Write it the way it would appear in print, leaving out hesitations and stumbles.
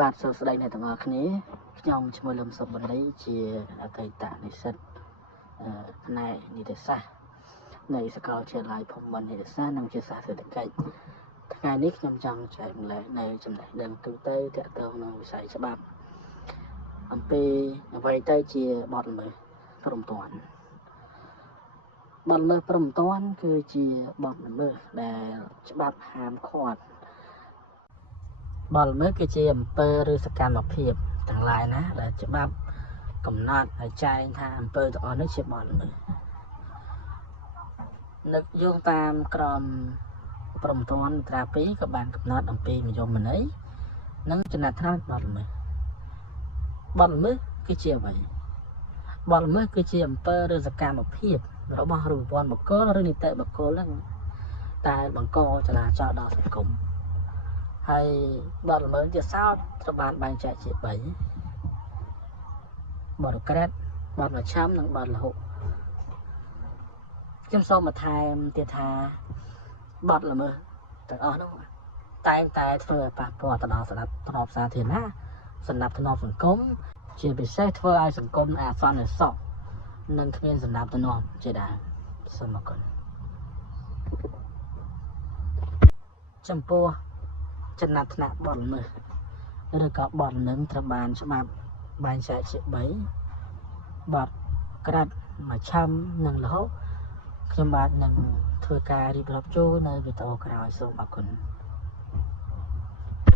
បាទសួស្តីអ្នកទាំងអស់គ្នាខ្ញុំឈ្មោះលឹមសុបបណ្ឌិតជាអតីតនិស្សិតផ្នែកនីតិសាស្ត្រនៃសាកលវិទ្យាល័យភូមិន្ទនីតិសាស្ត្រនិងវិទ្យាសាស្ត្រសេដ្ឋកិច្ចថ្ងៃនេះខ្ញុំចង់ចែកម្លែកនៅចំណេះដឹងទូទៅទាក់ទងនឹងវិស័យច្បាប់អំពីអ្វីទៅជាបទល្មើសព្រំដែនបទល្មើសព្រំដែនគឺជាបទល្មើសដែលច្បាប់ហាមឃាត់បទល្មើសគឺជាអំពើឬសកម្មភាពទាំងឡាយណាដែលច្បាប់កំណត់ឲ្យចែងថាអំពើទាំងអស់នេះជាបទល្មើសនឹកយោងតាមក្រមព្រំដែនមាត្រា 2 ក៏បានកំណត់អំពីមយមន័យនិងចំណាត់ថ្នាក់បទល្មើសគឺជាអ្វីបទល្មើសគឺជាអំពើឬសកម្មភាពរបស់រូបវន្តបុគ្គលឬនីតិបុគ្គលហ្នឹងតែបង្កចលាចលដល់សង្គមហើយបទល្មើសជាសោតត្រូវបានបែងចែកជា3បទក្រិតបទមជ្ឈិមនិងបទលហុខ្ញុំសូមបន្ថែមទៀតថាបទល្មើសទាំងអស់នោះតែងតែធ្វើឲ្យប៉ះពាល់ទៅដល់សណ្ដាប់ធ្នាប់សាធារណៈសណ្ដាប់ធ្នាប់សង្គមជាពិសេសធ្វើឲ្យសង្គមអាសន្នសោកនិងគ្មានសណ្ដាប់ធ្នាប់ជាដើមសូមអរគុណចំពោះចំណាត់ថ្នាក់បទល្មើសឬក៏បទល្មើសត្រូវបានច្បាប់បែងចែកជា3បទក្រិតមជ្ឈិមនិងលហុខ្ញុំបាទនឹងធ្វើការរៀបរាប់ជូននៅវីដេអូក្រោយសូមអរគុណ